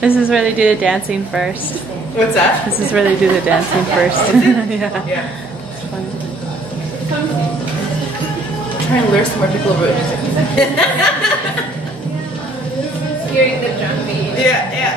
This is where they do the dancing first. What's that? This is where they do the dancing first. Yeah. Yeah. It's fun. I'm trying to lure some more people about music. Hearing the drum beat. Yeah, yeah.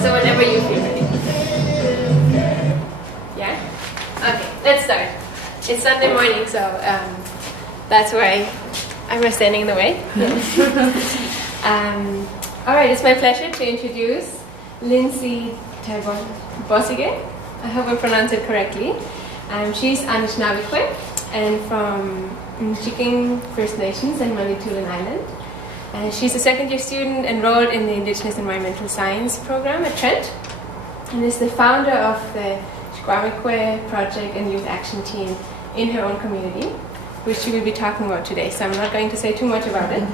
So whenever you feel ready. Yeah? Okay, let's start. It's Sunday morning, so that's why I'm standing in the way. Alright, it's my pleasure to introduce Lynzii Taibossigai. I hope I pronounced it correctly. She's Anishinaabekwe and from Chicken First Nations and Manitoulin Island. She's a second-year student enrolled in the Indigenous Environmental Science program at Trent and is the founder of the Anishinaabekwe project and youth action team in her own community, which she will be talking about today, so I'm not going to say too much about it.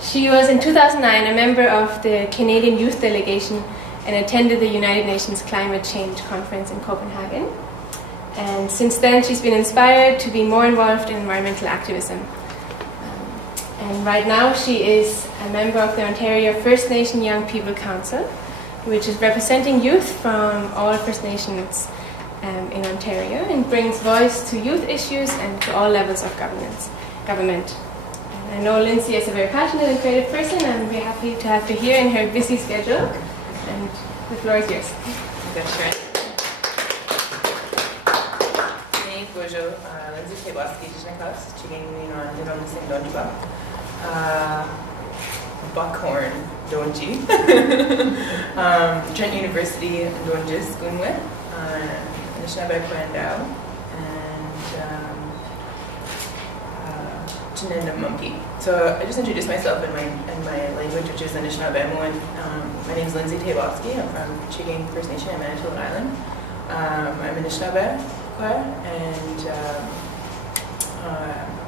She was in 2009 a member of the Canadian Youth Delegation and attended the United Nations Climate Change Conference in Copenhagen. And since then she's been inspired to be more involved in environmental activism. And right now she is a member of the Ontario First Nation Young People Council, which is representing youth from all First Nations in Ontario and brings voice to youth issues and to all levels of government. And I know Lynzii is a very passionate and creative person, and we're happy to have her here in her busy schedule. And the floor is yours. That's right. Bonjour, Lynzii Taibossigai, Chicken Buckhorn Donji, Trent University Donjis Gunwe, Anishinaabekwe Lynzii, and Monkey. So I just introduced myself in my language, which is Anishinaabemowin. My name is Lynzii Taibossigai. I'm from Chicken First Nation in Manitoulin Island. I'm Anishinaabekwe and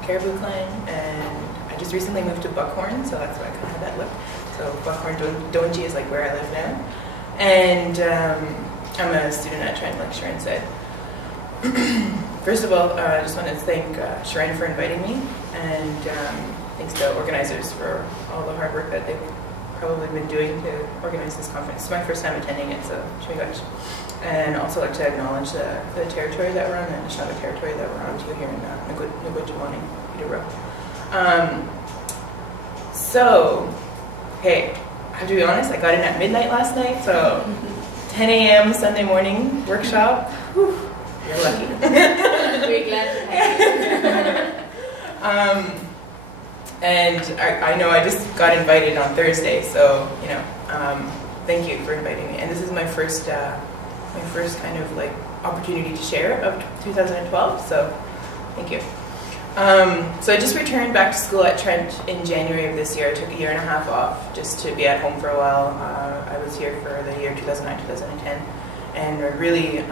Caribou Clan, and I just recently moved to Buckhorn, so that's why I kind of have that look. So Buckhorn Donji is like where I live now. And I'm a student at Trent, like Sharon said. First of all, I just want to thank Sharon for inviting me, and thanks to organizers for all the hard work that they've probably been doing to organize this conference. It's my first time attending it, so shmigash. And also like to acknowledge the territory that we're on, the Anishinaabe territory that we're on too here in Nugwitjimani, Peterborough. So, hey, I have to be honest, I got in at midnight last night, so 10 a.m. Sunday morning workshop. Whew, you're lucky. We're glad to have you. And I know I just got invited on Thursday, so you know, thank you for inviting me. And this is my first kind of like opportunity to share of 2012. So thank you. So I just returned back to school at Trent in January of this year. I took a year and a half off just to be at home for a while. I was here for the year 2009-2010, and I really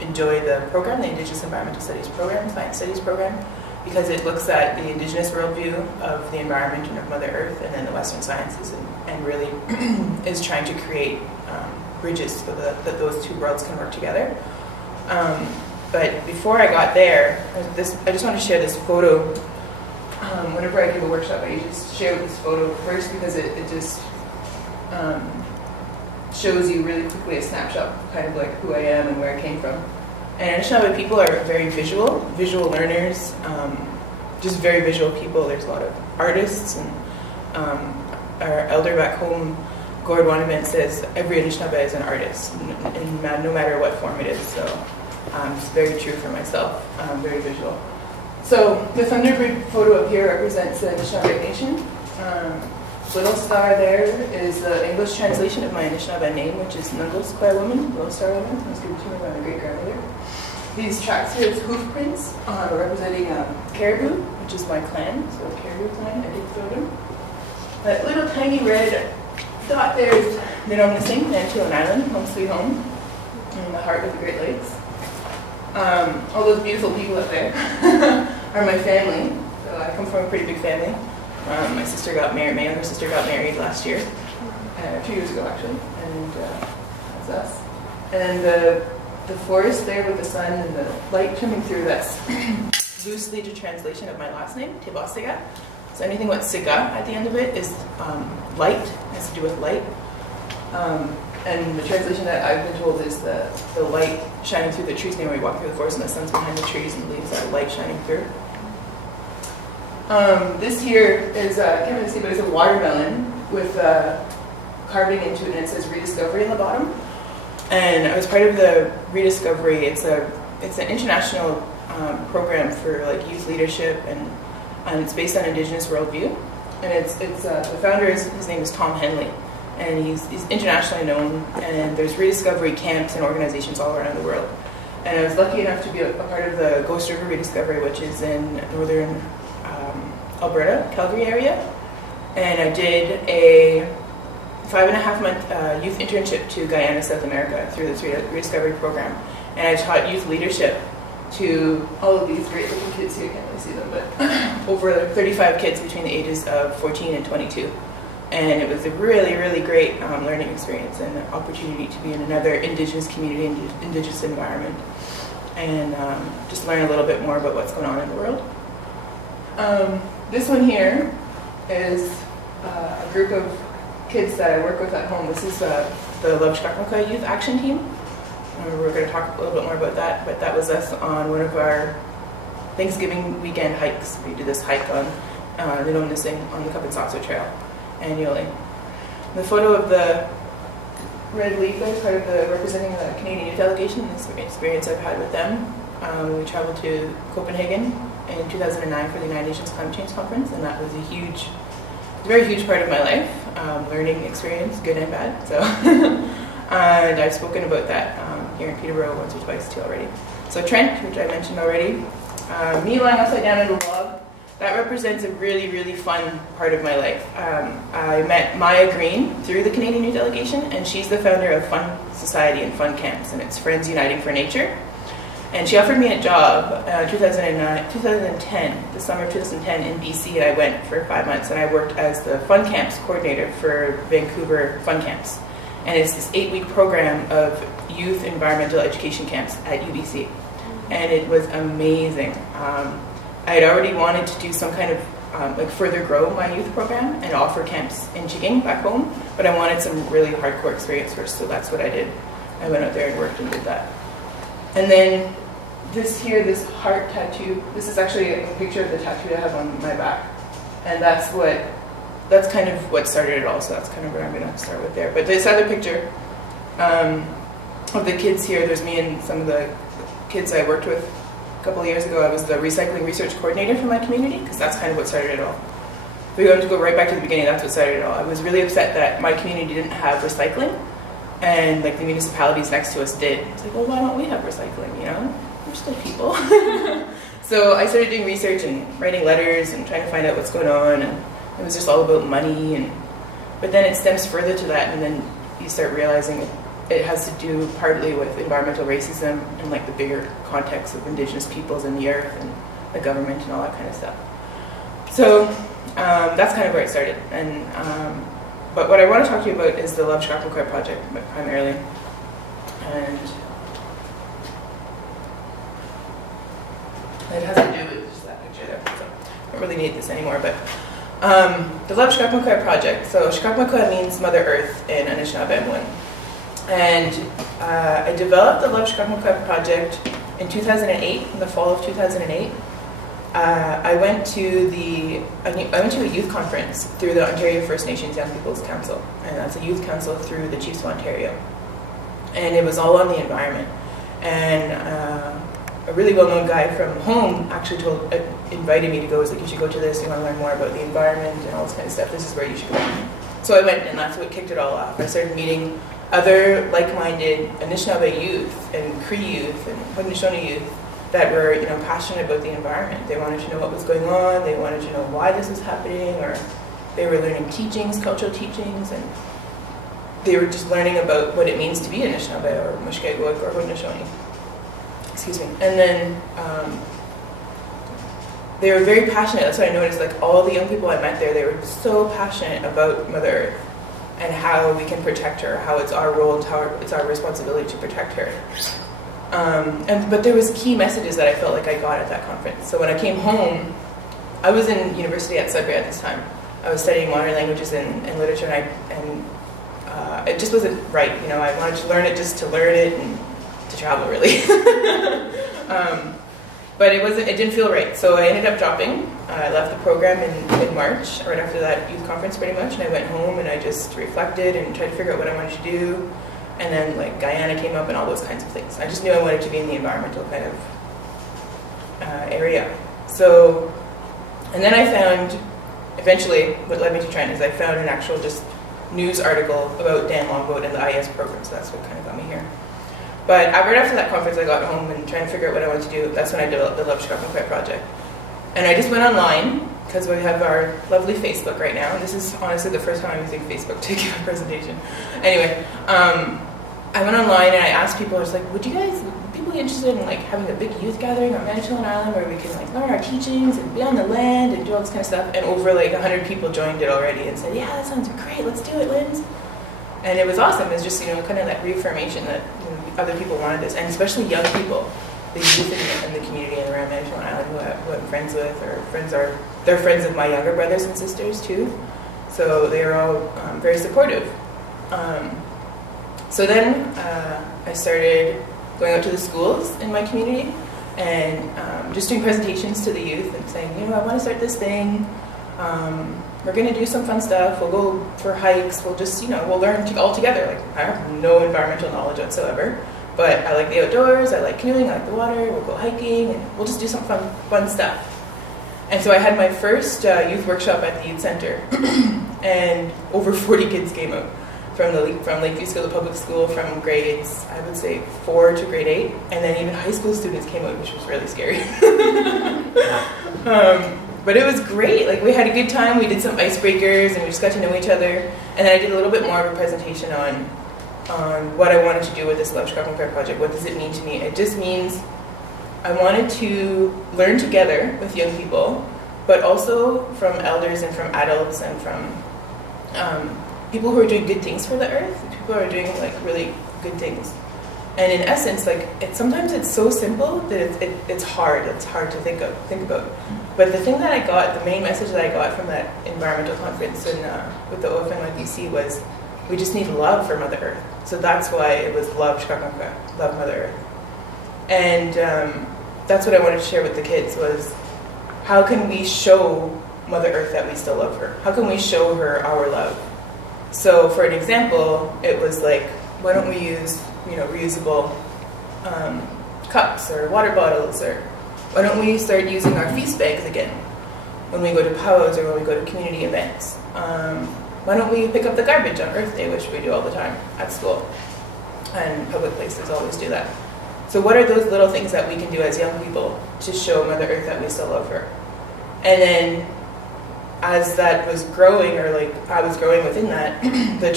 enjoyed the program, the Indigenous Environmental Studies program, Science Studies program, because it looks at the Indigenous worldview of the environment and of Mother Earth, and then the Western sciences, and really is trying to create bridges so that those two worlds can work together. But before I got there, I just want to share this photo. Whenever I give a workshop, I just share this photo first because it just shows you really quickly a snapshot, kind of like who I am and where I came from. And Anishinaabe people are very visual learners, just very visual people. There's a lot of artists, and our elder back home, Gord Wanabent, says every Anishinaabe is an artist, and no matter what form it is. So It's very true for myself, very visual. So the Thunderbird photo up here represents the Anishinaabe Nation. Little star there is the English translation of my Anishinaabe name, which is Nungalskwe woman, little star woman. It was given to me by my great grandmother. These tracks here is hoof prints representing caribou, which is my clan, so caribou clan, I did throw them. That little tiny red dot there is Ninomising, Nantuan Island, home sweet home, in the heart of the Great Lakes. All those beautiful people up there are my family. So I come from a pretty big family. My sister got married, my younger sister got married last year, 2 years ago actually, and that's us. And the forest there with the sun and the light coming through, that's loosely the translation of my last name, Taibossigai. So anything with siga at the end of it is light, has to do with light. And the translation that I've been told is the light shining through the trees. When we walk through the forest and the sun's behind the trees and the leaves, that light shining through. This here is, I can't really see, but it's a watermelon with carving into it, and it says rediscovery in the bottom. And I was part of the rediscovery. It's an international program for like youth leadership, and it's based on Indigenous worldview. And it's the founder his name is Tom Henley, and he's internationally known. And there's rediscovery camps and organizations all around the world. And I was lucky enough to be a part of the Ghost River Rediscovery, which is in northern Alberta, Calgary area. And I did a 5.5-month youth internship to Guyana, South America through this rediscovery program. And I taught youth leadership to all of these great looking kids here. You can't really see them, but over 35 kids between the ages of 14 and 22. And it was a really, really great learning experience and an opportunity to be in another Indigenous community, Indigenous environment, and just learn a little bit more about what's going on in the world. This one here is a group of kids that I work with at home. This is the Anishinaabekwe Youth Action Team. We're going to talk a little bit more about that, but that was us on one of our Thanksgiving weekend hikes. We did this hike on Ninomising on the Cup and Saucer Trail annually. The photo of the red leaf there is part of representing the Canadian Youth Delegation, this experience I've had with them. We traveled to Copenhagen in 2009 for the United Nations Climate Change Conference, and that was a very huge part of my life, learning experience, good and bad. So, and I've spoken about that here in Peterborough once or twice too already. So Trent, which I mentioned already, me lying upside down in a log, that represents a really, really fun part of my life. I met Maya Green through the Canadian Youth Delegation, and she's the founder of Fun Society and Fun Camps, and it's Friends Uniting for Nature. And she offered me a job 2010, the summer of 2010 in BC, and I went for 5 months, and I worked as the Fun Camps coordinator for Vancouver Fun Camps. And it's this 8-week program of youth environmental education camps at UBC. And it was amazing. I had already wanted to do some kind of, like further grow my youth program and offer camps in Chiging back home, but I wanted some really hardcore experience first, so that's what I did. I went out there and worked and did that. And then this here, this heart tattoo, this is actually a picture of the tattoo I have on my back. And that's kind of what started it all, so that's kind of where I'm going to start with there. But this other picture of the kids here, there's me and some of the kids I worked with a couple of years ago. I was the recycling research coordinator for my community, because that's kind of what started it all. We're going to go right back to the beginning, that's what started it all. I was really upset that my community didn't have recycling, and like the municipalities next to us did. It's like, well, why don't we have recycling, you know? We're still people. So I started doing research and writing letters and trying to find out what's going on, and it was just all about money. But then it stems further to that, and then you start realizing it has to do partly with environmental racism and like the bigger context of Indigenous peoples and the earth and the government and all that kind of stuff. So that's kind of where it started. And but what I want to talk to you about is the Anishinaabekwe project primarily. And it has to do with just that picture there. So I don't really need this anymore, but the Anishinaabekwe project. So Anishinaabekwe means Mother Earth in Anishinaabemowin. And I developed the Anishinaabekwe project in 2008, in the fall of 2008. I went to a youth conference through the Ontario First Nations Young People's Council, and that's a youth council through the Chiefs of Ontario. And it was all on the environment. And a really well-known guy from home actually invited me to go. He's like, you should go to this, you want to learn more about the environment and all this kind of stuff, this is where you should go. So I went, and that's what kicked it all off. I started meeting other like-minded Anishinaabe youth and Cree youth and Haudenosaunee youth that were, passionate about the environment. They wanted to know what was going on, they wanted to know why this was happening, or they were learning teachings, cultural teachings, and they were just learning about what it means to be Anishinaabe or Mushkegowuk or Haudenosaunee. Excuse me. And then they were very passionate. That's what I noticed. Like all the young people I met there, they were so passionate about Mother Earth and how we can protect her, how it's our role and how it's our responsibility to protect her. But there was key messages that I felt like I got at that conference. So when I came home, I was in university at Sudbury at this time. I was studying modern languages and literature, and it just wasn't right. I wanted to learn it just to learn it and to travel, really. But it didn't feel right. So I ended up dropping. I left the program in March, right after that youth conference pretty much, and I went home and I just reflected and tried to figure out what I wanted to do. And then like Guyana came up and all those kinds of things. I just knew I wanted to be in the environmental kind of area. So, and then I found, eventually, what led me to Trent is I found an actual just news article about Dan Longboat and the IS program, so that's what kind of got me here. But right after that conference, I got home and trying to figure out what I wanted to do. That's when I developed the Love Shikakonkwet project. And I just went online, because we have our lovely Facebook right now. And this is honestly the first time I'm using Facebook to give a presentation. Anyway, I went online and I asked people, I was like, would people be interested in like having a big youth gathering on Manitoulin Island where we can like learn our teachings and be on the land and do all this kind of stuff? And over like 100 people joined it already and said, yeah, that sounds great, let's do it, Linz. And it was awesome. It was just, kind of that reaffirmation that other people wanted this, and especially young people, the youth in the community and around Manitoulin Island who I'm friends with, or they're friends of my younger brothers and sisters too. So they are all very supportive. So then I started going out to the schools in my community and just doing presentations to the youth and saying, I want to start this thing. We're going to do some fun stuff. We'll go for hikes. We'll just, we'll learn all together. Like, I have no environmental knowledge whatsoever, but I like the outdoors. I like canoeing. I like the water. We'll go hiking, and we'll just do some fun stuff. And so I had my first youth workshop at the youth center, and over 40 kids came out from Lakeview School, the public school, from grades, I would say 4 to grade 8, and then even high school students came out, which was really scary. But it was great. Like, we had a good time. We did some icebreakers, and we just got to know each other. And then I did a little bit more of a presentation on what I wanted to do with this Love Shikakonkwet project. What does it mean to me? It just means I wanted to learn together with young people, but also from elders and from adults and from people who are doing good things for the earth, people who are doing like really good things. And in essence, like sometimes it's so simple that it's hard to think about. But the thing that I got, the main message that I got from that environmental conference with the OFNYPC was, we just need love for Mother Earth. So that's why it was Love Shikakonkwet, Love Mother Earth. And that's what I wanted to share with the kids was, how can we show Mother Earth that we still love her? How can we show her our love? So for an example, it was like, why don't we use reusable cups or water bottles, or why don't we start using our feast bags again when we go to powwows or when we go to community events? Why don't we pick up the garbage on Earth Day, which we do all the time at school, and public places always do that. So what are those little things that we can do as young people to show Mother Earth that we still love her? And then as that was growing, or like I was growing within that, the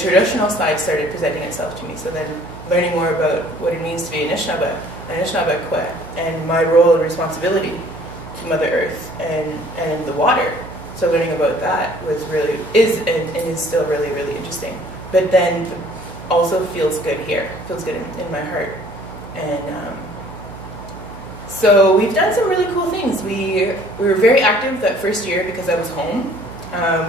side started presenting itself to me. So then learning more about what it means to be Anishinaabekwe, and my role and responsibility to Mother Earth and the water. So learning about that was is still really, really interesting. But then also feels good here, feels good in my heart. And so we've done some really cool things. We were very active that first year because I was home.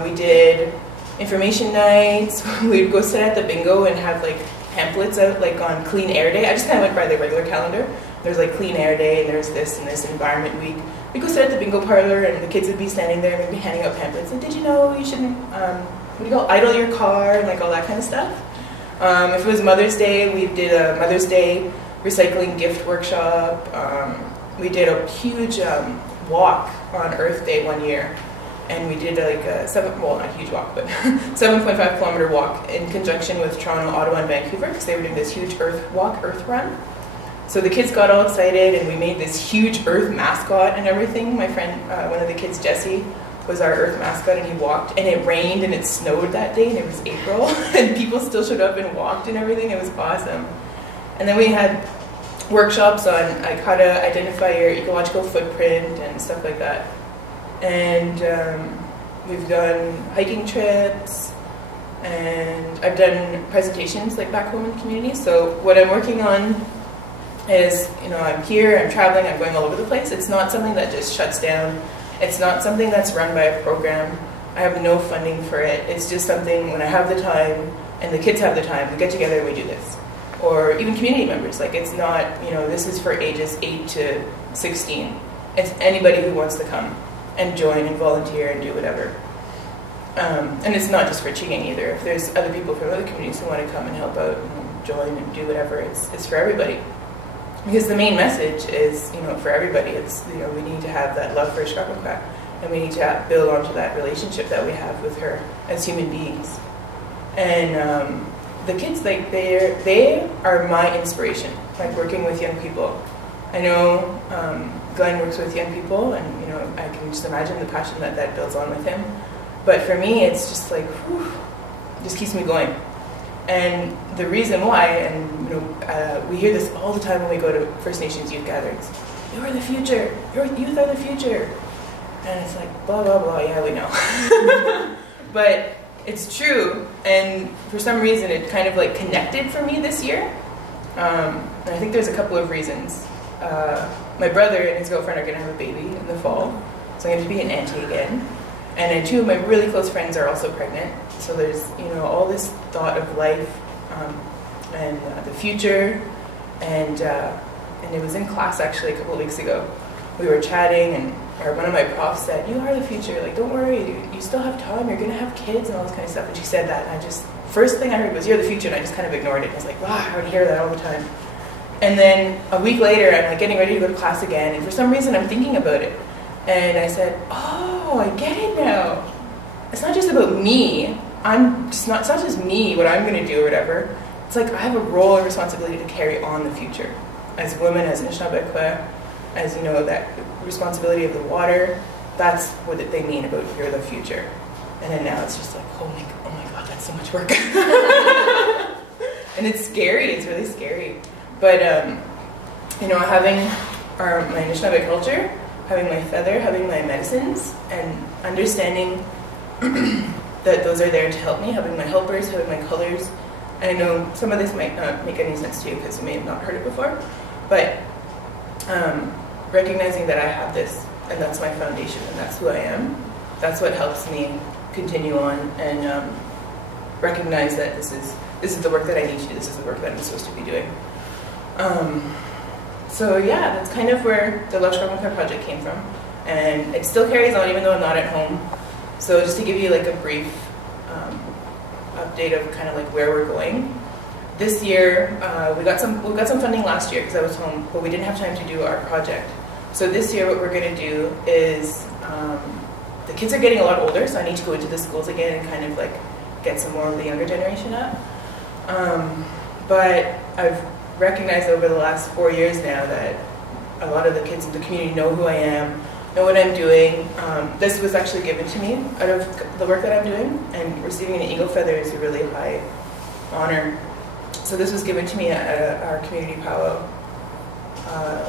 We did information nights. We'd go sit at the bingo and have like pamphlets out like on Clean Air Day. I just kind of went by the regular calendar. There's like Clean Air Day, and there's this and this Environment Week. We'd go sit at the bingo parlor, and the kids would be standing there and we'd be handing out pamphlets. And did you know you shouldn't idle your car, and like all that kind of stuff. If it was Mother's Day, we did a Mother's Day recycling gift workshop. We did a huge walk on Earth Day one year, and we did like a not a huge walk, but 7.5 kilometer walk in conjunction with Toronto, Ottawa, and Vancouver, because they were doing this huge Earth run. So the kids got all excited, and we made this huge Earth mascot and everything. My friend, one of the kids, Jesse, was our Earth mascot, and he walked, and it rained and it snowed that day, and it was April, and people still showed up and walked and everything. It was awesome. And then we had workshops on like how to identify your ecological footprint and stuff like that. And we've done hiking trips, and I've done presentations like back home in the community. So what I'm working on is, I'm here, I'm traveling, I'm going all over the place. It's not something that just shuts down. It's not something that's run by a program. I have no funding for it. It's just something when I have the time and the kids have the time, we get together and we do this. Or even community members. Like, it's not, this is for ages 8 to 16. It's anybody who wants to come and join and volunteer and do whatever. And it's not just for Chigang either. If there's other people from other communities who want to come and help out and join and do whatever, it's for everybody. Because the main message is, for everybody, it's, we need to have that love for Anishinaabekwe, and we need to build onto that relationship that we have with her as human beings. And the kids, like, they are my inspiration, like working with young people. I know Glenn works with young people, and I can just imagine the passion that builds on with him. But for me, it's just like, whew, it just keeps me going. And the reason why, and we hear this all the time when we go to First Nations youth gatherings, you're the future, your youth are the future. And it's like, blah, blah, blah, yeah, we know. But it's true, and for some reason it kind of like connected for me this year. And I think there's a couple of reasons. My brother and his girlfriend are going to have a baby in the fall, so I'm going to be an auntie again. And then 2 of my really close friends are also pregnant. So there's, all this thought of life and the future. And it was in class actually a couple of weeks ago. We were chatting, and one of my profs said, "You are the future. Like, don't worry. You still have time. You're gonna have kids and all this kind of stuff." And she said that, and first thing I heard was, "You're the future," and I just kind of ignored it. I was like, wow, I already hear that all the time. And then a week later, I'm like getting ready to go to class again, and for some reason I'm thinking about it. And I said, oh, I get it now. It's not just about me. It's not just me, what I'm going to do or whatever. It's like I have a role and responsibility to carry on the future. As women, as Anishinaabekwe, as that responsibility of the water, that's what they mean about you're the future. And then now it's just like, oh my God, that's so much work. And it's scary, it's really scary. But, having my Anishinaabe culture, having my feather, having my medicines, and understanding that those are there to help me, having my helpers, having my colors. And I know some of this might not make any sense to you because you may have not heard it before, but recognizing that I have this, and that's my foundation, and that's who I am, that's what helps me continue on and recognize that this is the work that I need to do, this is the work that I'm supposed to be doing. So yeah, that's kind of where the Anishinaabekwe project came from, and it still carries on even though I'm not at home. So just to give you like a brief update of kind of like where we're going. This year, we got some funding last year because I was home, but we didn't have time to do our project. So this year what we're going to do is, the kids are getting a lot older, so I need to go into the schools again and kind of like get some more of the younger generation up. But I've recognized over the last 4 years now that a lot of the kids in the community know who I am, know what I'm doing. This was actually given to me out of the work that I'm doing, and receiving an eagle feather is a really high honor. So this was given to me at our community powwow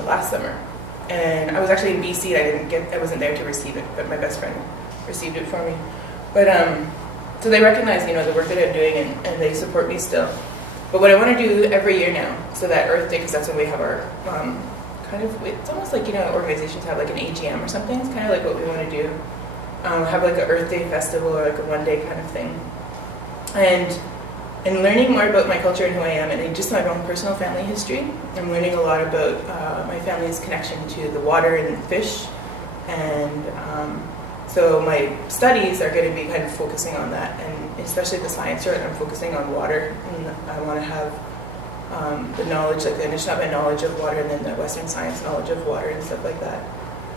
last summer. And I was actually in BC, I wasn't there to receive it, but my best friend received it for me. But so they recognize, the work that I'm doing, and they support me still. But what I want to do every year now, so that Earth Day, because that's when we have our it's almost like, organizations have like an AGM or something. It's kind of like what we want to do. Have like an Earth Day festival or like a one-day kind of thing. And learning more about my culture and who I am, and just my own personal family history. I'm learning a lot about my family's connection to the water and fish. And so my studies are going to be kind of focusing on that, and especially the science route, I'm focusing on water. And I want to have the knowledge, like the Anishinaabe knowledge of water, and then the Western science knowledge of water and stuff like that.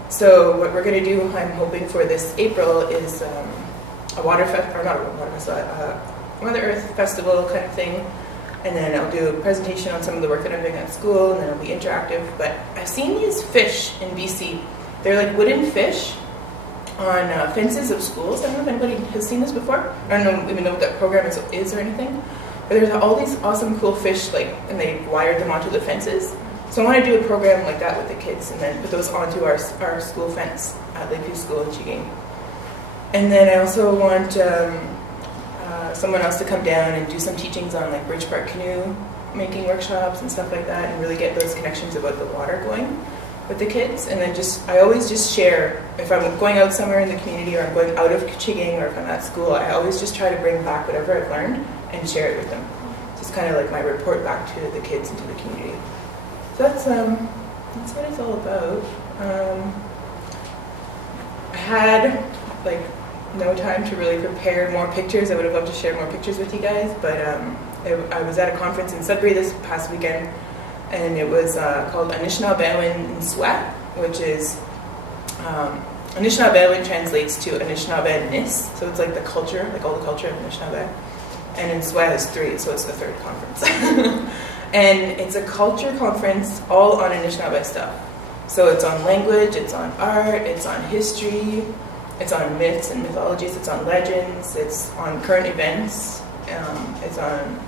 So what we're going to do, I'm hoping for this April, is a water festival, or not a water festival, Mother Earth festival kind of thing. And then I'll do a presentation on some of the work that I'm doing at school, and then it'll be interactive. But I've seen these fish in BC. They're like wooden fish on fences of schools. I don't know if anybody has seen this before. I don't even know what that program is or anything. But there's all these awesome, cool fish, like, and they wired them onto the fences. So I want to do a program like that with the kids, and then put those onto our school fence at Lakeview School in Chiging. And then I also want someone else to come down and do some teachings on like Bridge Park canoe making workshops and stuff like that, and really get those connections about the water going with the kids. And then I always just share, if I'm going out somewhere in the community, or I'm going out of Chiging, or if I'm at school, I always just try to bring back whatever I've learned and share it with them. Just kind of like my report back to the kids and to the community. So that's what it's all about. I had like no time to really prepare more pictures. I would have loved to share more pictures with you guys, but I was at a conference in Sudbury this past weekend, and it was called Anishinaabekwe Lynzii, which is Anishinaabekwe translates to Anishinaabe-ness, so it's like the culture, like all the culture of Anishinaabe. And Lynzii is 3, so it's the 3rd conference. And it's a culture conference all on Anishinaabe stuff. So it's on language, it's on art, it's on history, it's on myths and mythologies, it's on legends, it's on current events, it's on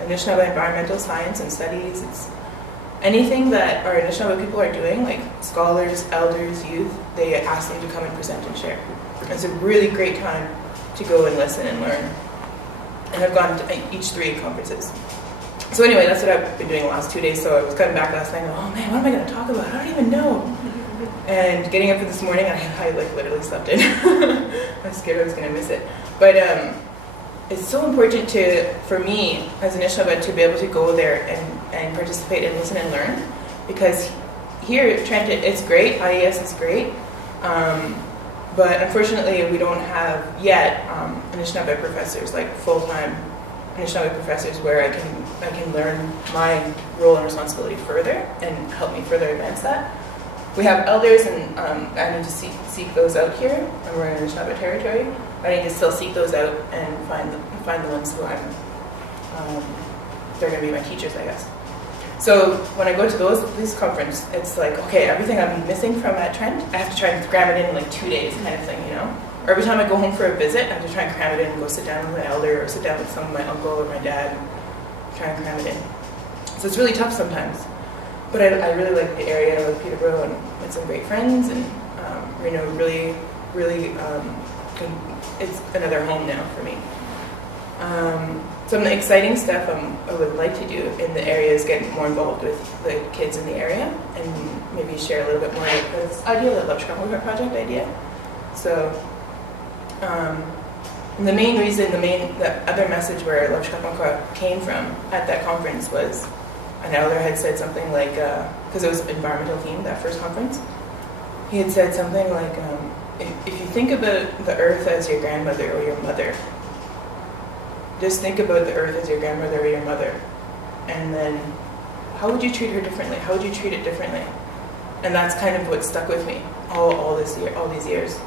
Anishinaabe environmental science and studies. It's anything that our Anishinaabe people are doing, like scholars, elders, youth, they ask them to come and present and share. It's a really great time to go and listen and learn. And I've gone to each 3 conferences. So anyway, that's what I've been doing the last 2 days. So I was coming back last night and oh man, what am I going to talk about? I don't even know. And getting up this morning, I like literally slept in. I was scared I was going to miss it. But it's so important for me as an Anishinaabe to be able to go there and participate and listen and learn. Because here at Trent, it's great, IES is great. But unfortunately, we don't have yet Anishinaabe professors, like full-time Anishinaabe professors, where I can learn my role and responsibility further and help me further advance that. We have elders, and I need to seek those out here, and we're in Anishinaabe territory. I need to still seek those out and find the ones who they're going to be my teachers, I guess. So when I go to this conference, it's like, okay, everything I'm missing from at Trent, I have to try and cram it in like 2 days kind of thing, you know? Or every time I go home for a visit, I have to try and cram it in and go sit down with my elder or sit down with some of my uncle or my dad and try and cram it in. So it's really tough sometimes. But I really like the area. I like Peterborough and met some great friends, and you know, really, it's another home now for me. Some exciting stuff I would like to do in the area is get more involved with the kids in the area and maybe share a little bit more of this idea, the Love Chicago project idea. So, and the main reason, the other message where Love Chicago came from at that conference was, an elder had said something like, because it was environmental themed, that first conference, he had said something like, if you think about the earth as your grandmother or your mother, just think about the earth as your grandmother or your mother, and then how would you treat her differently? How would you treat it differently? And that's kind of what stuck with me all these years.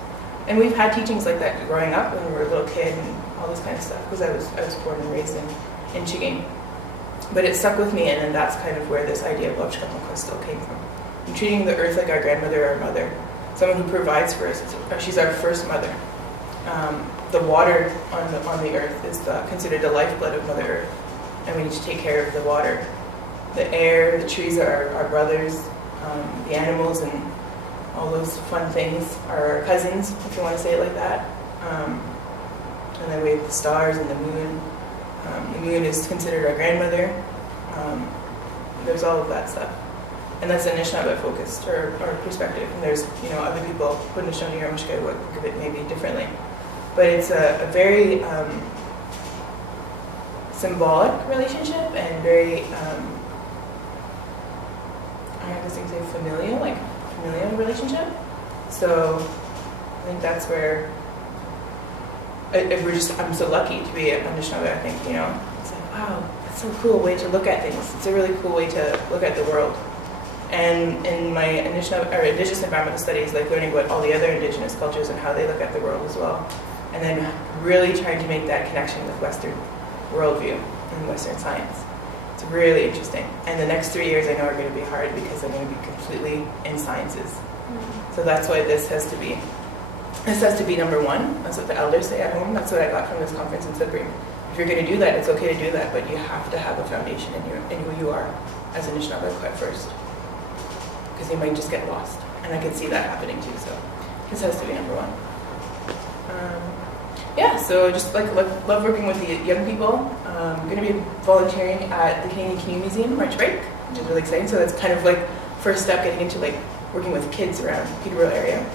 And we've had teachings like that growing up when we were a little kid and all this kind of stuff, because I was born and raised in Chiging. But it stuck with me, and then that's kind of where this idea of Love Chicago still came from. And treating the earth like our grandmother or mother, someone who provides for us. She's our first mother. The water on the earth is considered the lifeblood of Mother Earth, and we need to take care of the water. The air, the trees are our brothers, the animals and all those fun things are our cousins, if you want to say it like that. And then we have the stars and the moon. The moon is considered our grandmother. There's all of that stuff. And that's Anishinaabe focused or perspective. And there's, you know, other people, Haudenosaunee or Mushkei, would give it maybe differently. But it's a very symbolic relationship and very, I guess you could say familial relationship. So I think that's where I'm so lucky to be at Anishinaabe. I think, you know, it's like, wow, so cool way to look at things. It's a really cool way to look at the world. And in my Indigenous environmental studies, like learning about all the other Indigenous cultures and how they look at the world as well. And then really trying to make that connection with Western worldview and Western science. It's really interesting. And the next 3 years I know are going to be hard because I'm going to be completely in sciences. So that's why this has to be number one. That's what the elders say at home. That's what I got from this conference in Supreme. If you're going to do that, it's okay to do that, but you have to have a foundation in who you are as Anishinaabekwe first. Because you might just get lost. And I can see that happening too, so this has to be number one. Yeah, so just love working with the young people. I'm going to be volunteering at the Canadian Canoe Museum March break, which is really exciting. So that's kind of like first step getting into like working with kids around the Peterborough area.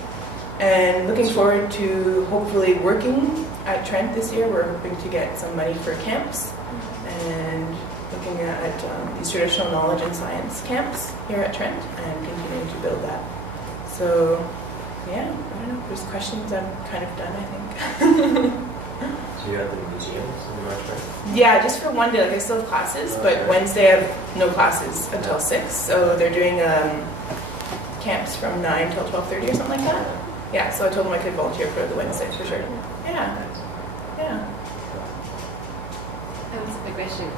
And looking forward to hopefully working at Trent this year. We're hoping to get some money for camps and looking at these traditional knowledge and science camps here at Trent and continuing to build that. So yeah, I don't know, if there's questions, I'm kind of done, I think. So you're at the museums in the March break? Yeah, just for one day. Like I still have classes, but Wednesday I have no classes until 6. So they're doing camps from 9 till 12:30 or something like that. Yeah, so I told them I could volunteer for the Wednesday for sure. Yeah, yeah. That was a good question.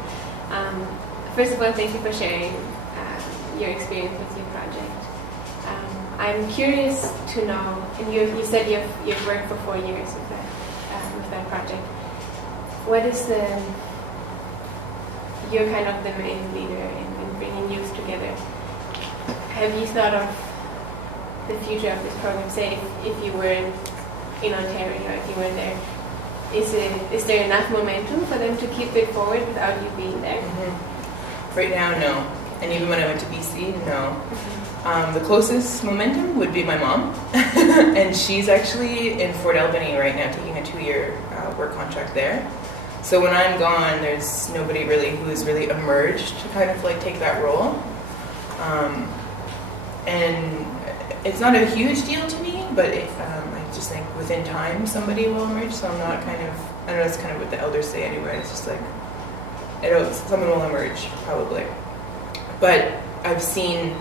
First of all, thank you for sharing your experience with your project. I'm curious to know, and you said you've worked for 4 years with that project. What is you're kind of the main leader in bringing youth together. Have you thought of the future of this program? Say if you were in Ontario, if you were there, is there enough momentum for them to keep it forward without you being there? Right now, no. And even when I went to BC, no. The closest momentum would be my mom. And she's actually in Fort Albany right now taking a 2-year work contract there. So when I'm gone, there's nobody really who has really emerged to kind of like take that role. And it's not a huge deal to me, but I just think within time somebody will emerge. So I'm not kind of, I know that's kind of what the elders say anyway. It's just like, someone will emerge probably. But I've seen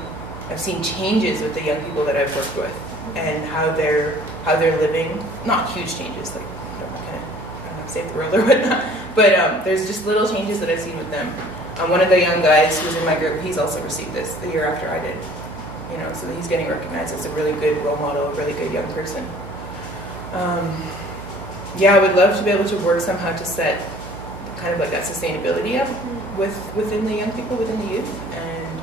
changes with the young people that I've worked with and how they're living. Not huge changes, like I don't know, save the world or whatnot. But there's just little changes that I've seen with them. One of the young guys who's in my group, he's also received this the year after I did. You know, so he's getting recognized as a really good role model, a really good young person. Yeah, I would love to be able to work somehow to set kind of like that sustainability up within the young people, within the youth, and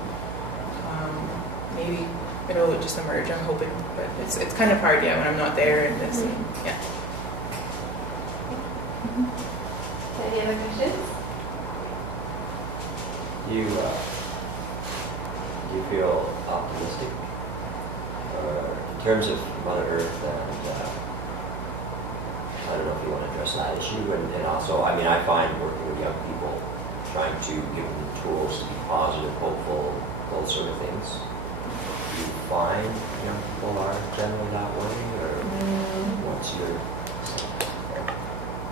maybe it'll just emerge. I'm hoping, but it's kind of hard, yeah, when I'm not there and this. And, yeah. Any other questions? Do you feel optimistic in terms of Mother Earth and I don't know if you want to address that issue, and also, I mean, I find working with young people, trying to give them the tools to be positive, hopeful, those sort of things. Do you find young people are generally that way, or what's your...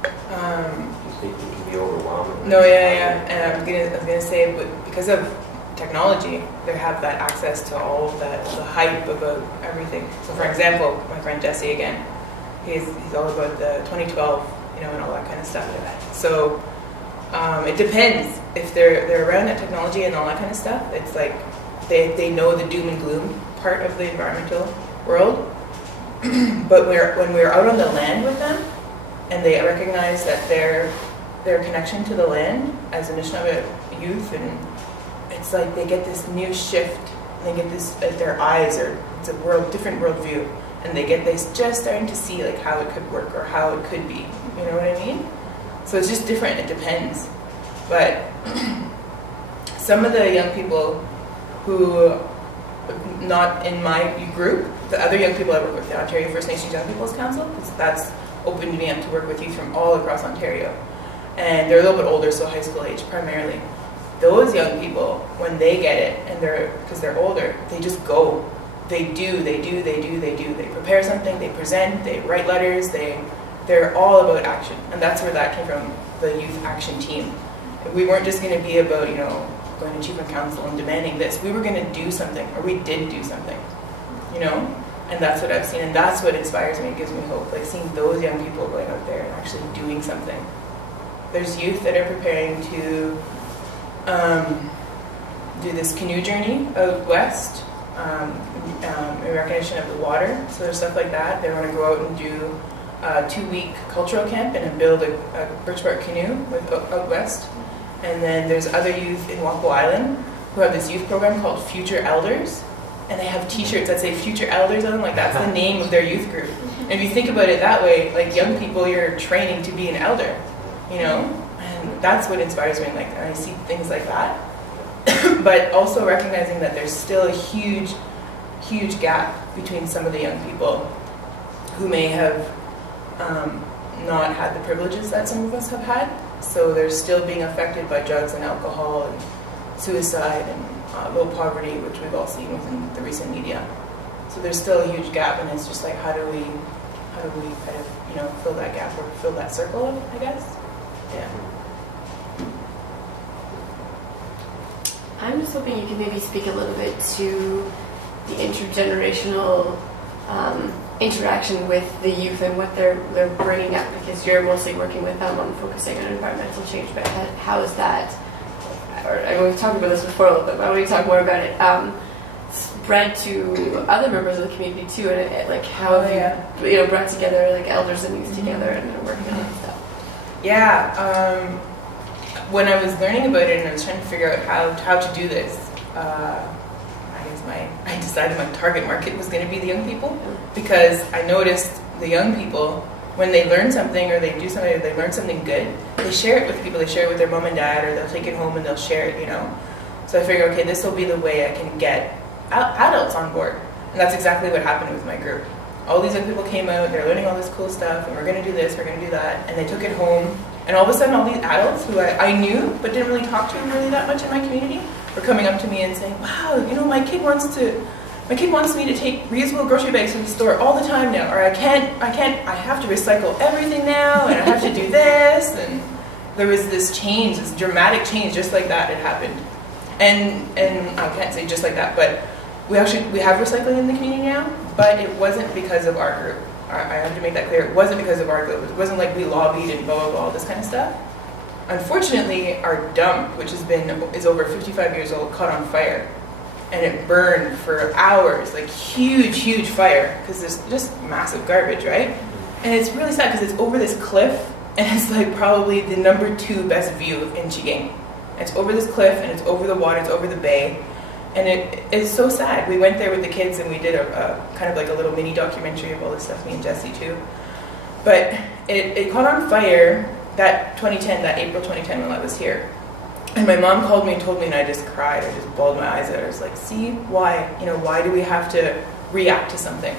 do you think it can be overwhelming? No, yeah. And I was gonna say, but because of technology, they have that access to all of that, the hype about everything. So for example, my friend Jesse again, he's all about the 2012, you know, and all that kind of stuff. So it depends. If they're around that technology and all that kind of stuff, it's like they know the doom and gloom part of the environmental world. But when we're out on the land with them, and they recognize that their connection to the land as Anishinaabe youth, and it's like they get this new shift. They get this, their eyes are, it's a different worldview, and they just starting to see like how it could work or how it could be. You know what I mean? So it's just different. It depends. But some of the young people who not in my group, the other young people I work with, the Ontario First Nations Young People's Council, because that's opened me up to work with youth from all across Ontario. And they're a little bit older, so high school age primarily. Those young people, when they get it, and because they're older, they just go. They do. They prepare something, they present, they write letters, they're all about action. And that's where that came from, the youth action team. We weren't just going to be about, going to Achievement Council and demanding this. We were going to do something, or we did do something, And that's what I've seen, and that's what inspires me and gives me hope, like seeing those young people going out there and actually doing something. There's youth that are preparing to do this canoe journey out west in recognition of the water. So there's stuff like that. They want to go out and do a 2-week cultural camp and build a birch bark canoe out west. And then there's other youth in Wapo Island who have this youth program called Future Elders. And they have t-shirts that say Future Elders on them, like that's the name of their youth group. And if you think about it that way, like young people, you're training to be an elder, And that's what inspires me, like, and I see things like that. But also recognizing that there's still a huge, huge gap between some of the young people who may have not had the privileges that some of us have had. So they're still being affected by drugs and alcohol and suicide and low poverty, which we've all seen within the recent media. So there's still a huge gap, and it's just like, how do we kind of, fill that gap or fill that circle, I guess? Yeah. I'm just hoping you can maybe speak a little bit to the intergenerational interaction with the youth and what they're bringing up, because you're mostly working with them on focusing on environmental change, but how is that, or I mean, we've talked about this before a little bit, but I want to talk more about it, spread to other members of the community too, and like how have you brought together like elders and youth together and working on that stuff? Yeah, when I was learning about it and I was trying to figure out how to do this, I decided my target market was going to be the young people, because I noticed the young people, when they learn something or they do something, or they learn something good, they share it with people. They share it with their mom and dad, or they'll take it home and they'll share it, So I figured, okay, this will be the way I can get adults on board. And that's exactly what happened with my group. All these young people came out, they're learning all this cool stuff, and we're going to do this, we're going to do that, and they took it home. And all of a sudden, all these adults who I knew but didn't really talk to really that much in my community were coming up to me and saying, wow, my kid wants me to take reusable grocery bags to the store all the time now, or I have to recycle everything now, and I have to do this. And there was this change, this dramatic change, just like that had happened. And I can't say just like that, but we have recycling in the community now, but it wasn't because of our group. I have to make that clear. It wasn't because of our group. It wasn't like we lobbied and blah, blah, blah, all this kind of stuff. Unfortunately, our dump, which is over 55 years old, caught on fire. And it burned for hours, like huge, huge fire, because there's just massive garbage, right? And it's really sad because it's over this cliff, and it's like probably the #2 best view in Chigeng. It's over this cliff, and it's over the water, it's over the bay. And it is so sad. We went there with the kids and we did a kind of like a little mini documentary of all this stuff, me and Jesse too. But it caught on fire that April 2010 when I was here. And my mom called me and told me, and I just cried. I just bawled my eyes out. I was like, see, why? Why do we have to react to something?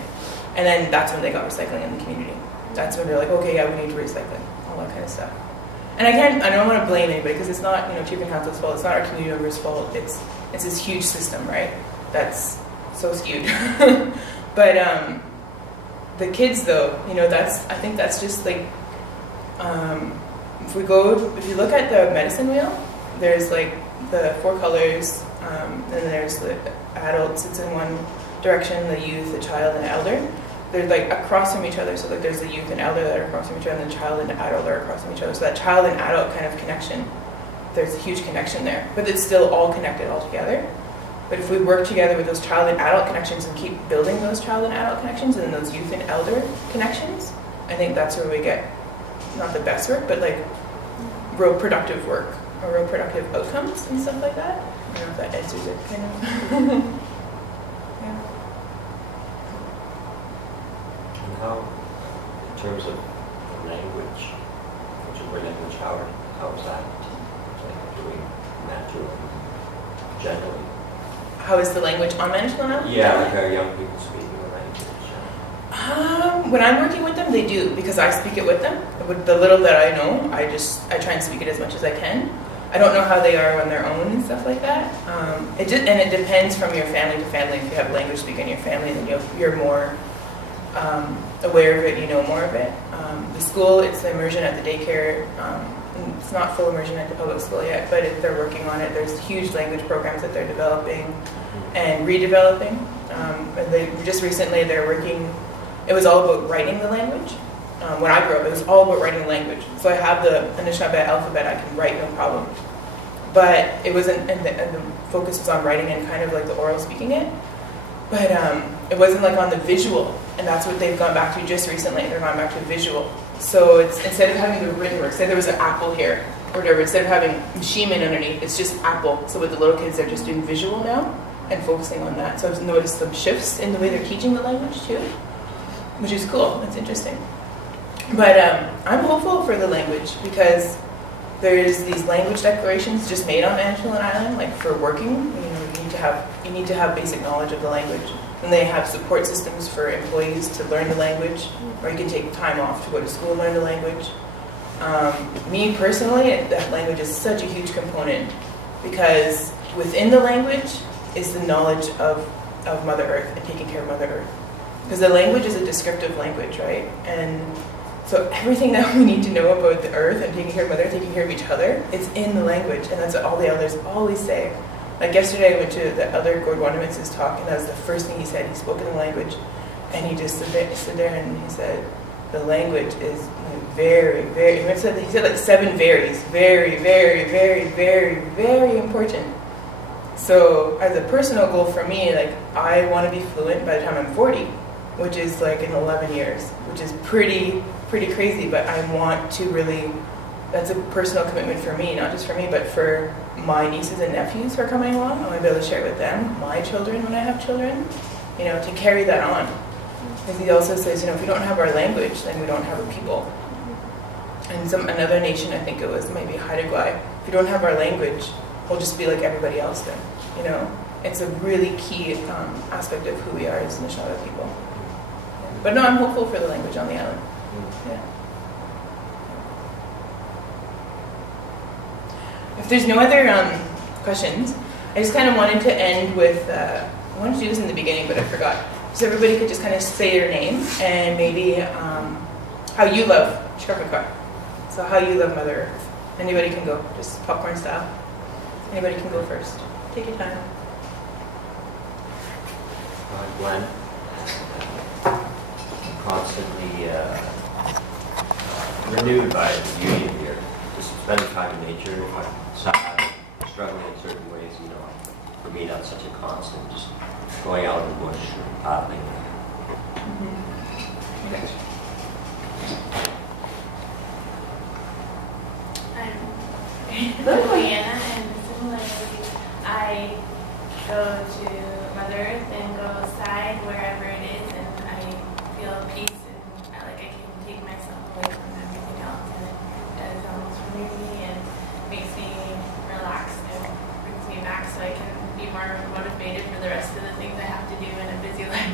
And then that's when they got recycling in the community. That's when they're like, okay, yeah, we need to recycle, all that kind of stuff. And I don't want to blame anybody, because it's not, Achievement Council's fault. It's not our community members' fault. It's this huge system, right? That's so skewed. But the kids, though, I think that's just like, if you look at the medicine wheel, there's like the 4 colors, then there's the adult sits in one direction, the youth, the child, and the elder. They're like across from each other, so like there's the youth and elder that are across from each other, and the child and the adult are across from each other. So that child and adult kind of connection, there's a huge connection there, but it's still all connected all together. But if we work together with those child and adult connections and keep building those child and adult connections and those youth and elder connections, I think that's where we get not the best work, but like real productive work or real productive outcomes and stuff like that. I don't know if that answers it, kind of. Yeah. And how, in terms of language, how is that doing natural generally? How is the language on Manitoulin now? Yeah, like are young people speaking the language? When I'm working with them, they do, because I speak it with them. With the little that I know, I try and speak it as much as I can. I don't know how they are on their own and stuff like that. It depends from your family to family. If you have language speaking in your family, then you're more aware of it, you know more of it. The school, it's the immersion at the daycare. it's not full immersion at the public school yet, but they're working on it. There's huge language programs that they're developing and redeveloping. And they just recently they're working. It was all about writing the language. When I grew up, it was all about writing the language. So I have the Anishinaabe alphabet. I can write no problem. But it wasn't, and the focus was on writing and kind of like the oral speaking it. But it wasn't like on the visual, and that's what they've gone back to just recently. They're gone back to visual. So it's instead of having the written word, say there was an apple here, or whatever, instead of having Mishimin underneath, it's just apple. So with the little kids, they're just doing visual now and focusing on that. So I've noticed some shifts in the way they're teaching the language too, which is cool. It's interesting. But I'm hopeful for the language because there's these language declarations just made on Anishinaabekwe Island, like for working. You need to have basic knowledge of the language, and they have support systems for employees to learn the language, or you can take time off to go to school and learn the language. Me personally, that language is such a huge component because within the language is the knowledge of Mother Earth and taking care of Mother Earth. Because the language is a descriptive language, right? And so everything that we need to know about the earth and taking care of Mother Earth, taking care of each other, it's in the language, and that's what all the elders always say. Like yesterday, I went to the elder Gordwanamit's talk, and that was the first thing he said. He spoke in the language, and he just stood there and he said, the language is very, very, he said like 7 varies, very, very, very, very, very important. So as a personal goal for me, like I want to be fluent by the time I'm 40, which is like in 11 years, which is pretty crazy, but I want to really, that's a personal commitment for me, not just for me, but for my nieces and nephews who are coming along. I want to be able to share it with them, my children when I have children, to carry that on. Because he also says, if we don't have our language, then we don't have a people. And another nation, I think it was maybe Haidagwai, if we don't have our language, we'll just be like everybody else then, It's a really key aspect of who we are as Anishinaabe people. But no, I'm hopeful for the language on the island. Yeah. If there's no other questions, I just kind of wanted to end with, I wanted to do this in the beginning, but I forgot. So everybody could just kind of say their name and maybe how you love Shkarpakar. So how you love Mother Earth. Anybody can go, just popcorn style. Anybody can go first. Take your time. Glenn, constantly renewed by the beauty of here. Just spending time in nature. If I'm struggling in certain ways, for me that's such a constant. Just going out in the bush, paddling. Okay. I'm Leanna, and similarly, I go to Mother Earth and go outside wherever it is, and I feel peace and I can take myself away from everything else, and it is almost for me and makes me relax and brings me back so I can be more motivated for the rest of the things I have to do in a busy life.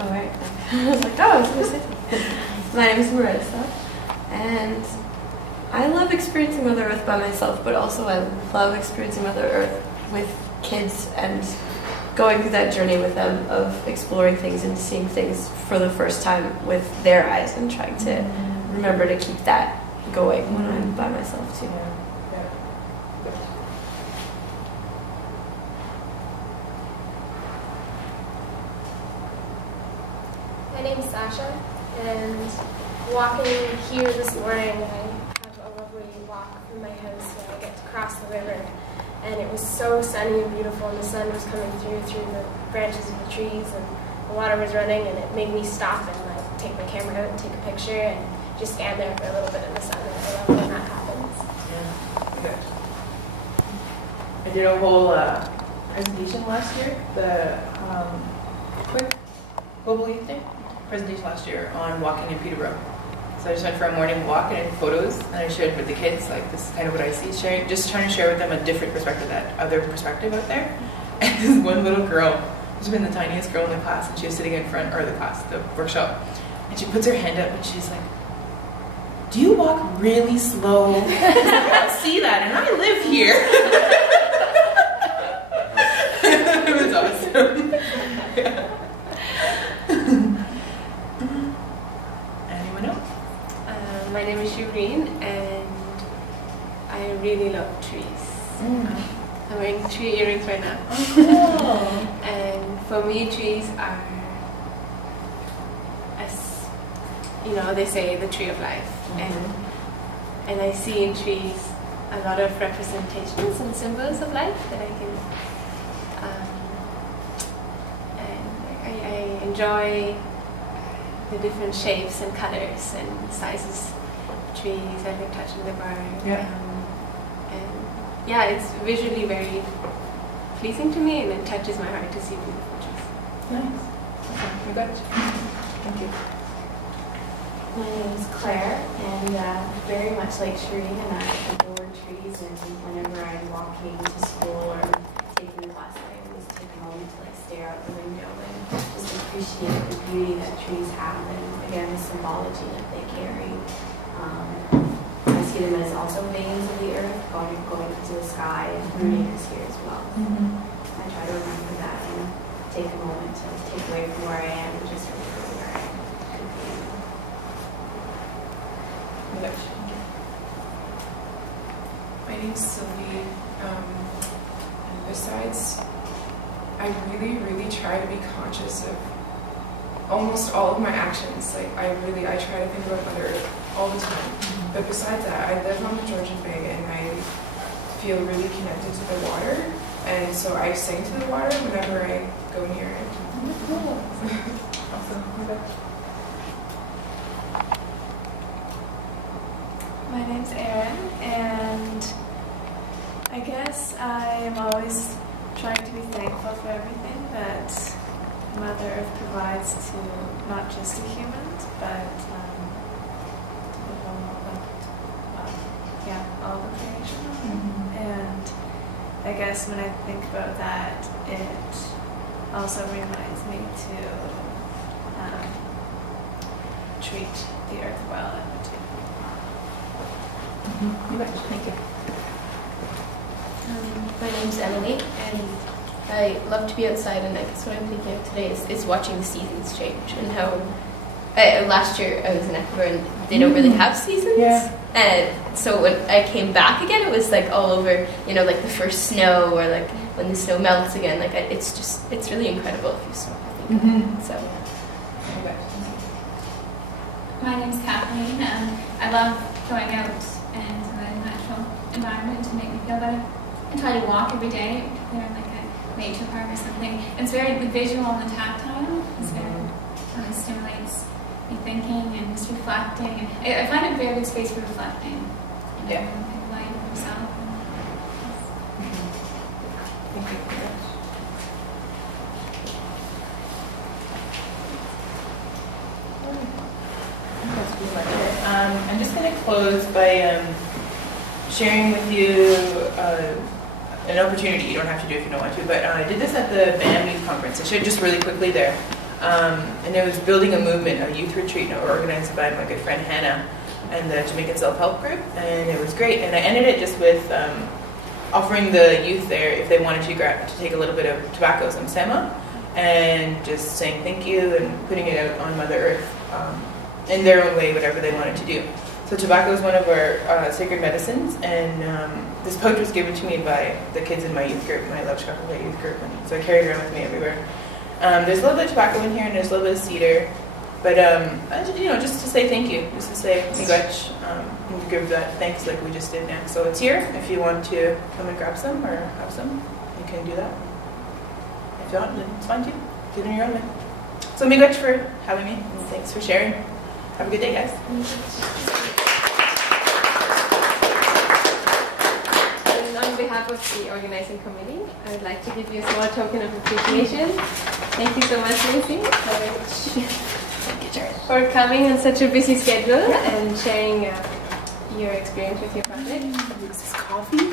All right. I was like, oh, I was going to say something. My name is Marissa, and I love experiencing Mother Earth by myself, but also I love experiencing Mother Earth with kids and going through that journey with them of exploring things and seeing things for the first time with their eyes and trying to remember to keep that going when I'm by myself too. My name is Sasha, and walking here this morning, I have a lovely walk from my house where I get to cross the river, and it was so sunny and beautiful, and the sun was coming through the branches of the trees, and the water was running, and it made me stop and take my camera out and take a picture and just stand there for a little bit in the sun, and I love when that happens. Yeah. I did a whole presentation last year, the quick global youth day presentation last year on walking in Peterborough. So I just went for a morning walk and I took photos, and I shared with the kids, this is kind of what I see, just trying to share with them a different perspective, that other perspective out there. And this one little girl, she's been the tiniest girl in the class, and she was sitting in front, or the workshop, and she puts her hand up and she's like, do you walk really slow? I don't see that, and I live here. It was awesome. Yeah. China. Oh, And for me, trees are, as you know, they say the tree of life, and I see in trees a lot of representations and symbols of life that I can, and I enjoy the different shapes and colors and sizes of trees. I like touching the bark. Yeah. And yeah, it's visually very pleasing to me, and it touches my heart to see beautiful trees. nice. Awesome. You got it. Thank you. My name is Claire, and very much like Shireen, and I adore trees. And whenever I'm walking to school or taking the bus, I always take a moment to stare out the window and just appreciate the beauty that trees have, and again the symbology that they carry. I see them as also veins of the earth going into the sky, and rooting us here as well. I try to remember that and take a moment to take away from where I am and just remember where I could be. My name's Sylvie, and besides, I really try to be conscious of almost all of my actions. Like I try to think about Mother Earth all the time. But besides that, I live on the Georgian Bay, and I feel really connected to the water, and so I sing to the water whenever I go near it. Awesome. Okay. My name's Erin, and I guess I am always trying to be thankful for everything that Mother Earth provides to not just the humans, but to the whole, all the creation. And I guess when I think about that, it also reminds me to treat the earth well and to You got it. Thank you. My name's Emily, and I love to be outside, and I guess what I'm thinking of today is watching the seasons change, and how last year I was in Ecuador and they don't really have seasons. Yeah. And so when I came back again, it was like all over, like the first snow, or like when the snow melts again. Like it's really incredible if you stop to think about it. So. My name's Kathleen, and I love going out into the natural environment to make me feel better. I try to walk every day, particularly like a nature park or something. It's very the visual and the tactile. It's very stimulates me thinking and just reflecting. And I find it a very good space for reflecting. Yeah. Light himself. Thank you. That's pretty much it. I'm just going to close by sharing with you an opportunity. You don't have to do it if you don't want to, but I did this at the BAM Youth Conference. I shared just really quickly there. And it was building a movement, a youth retreat organized by my good friend Hannah and the Jamaican Self-Help Group, and it was great. And I ended it just with offering the youth there, if they wanted to take a little bit of tobacco, some sema, and just saying thank you and putting it out on Mother Earth in their own way, whatever they wanted to do. So tobacco is one of our sacred medicines, and this pouch was given to me by the kids in my youth group, my Love Chocolate youth group, and so I carried it around with me everywhere. There's a little bit of tobacco in here, and there's a little bit of cedar, but just to say thank you, just to say miigwech, and give that thanks like we just did now. So it's here. If you want to come and grab some or have some, you can do that. If you don't, then it's fine too. Do it in your own way. So miigwech for having me, and thanks for sharing. Have a good day, guys. And on behalf of the organizing committee, I would like to give you a small token of appreciation. Thank you so much, Lynzii, for coming on such a busy schedule and sharing your experience with your project. Is this coffee?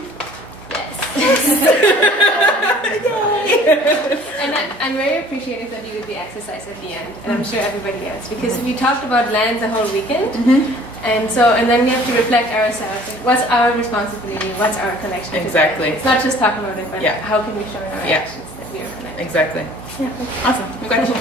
And I'm very appreciative that you did the exercise at the end, and I'm sure everybody else, because we talked about land the whole weekend, and then we have to reflect ourselves. Like, what's our responsibility? What's our connection? Exactly. It's not just talking about it, but how can we show in our actions that we are connected? Exactly. Yeah. Awesome. We got you.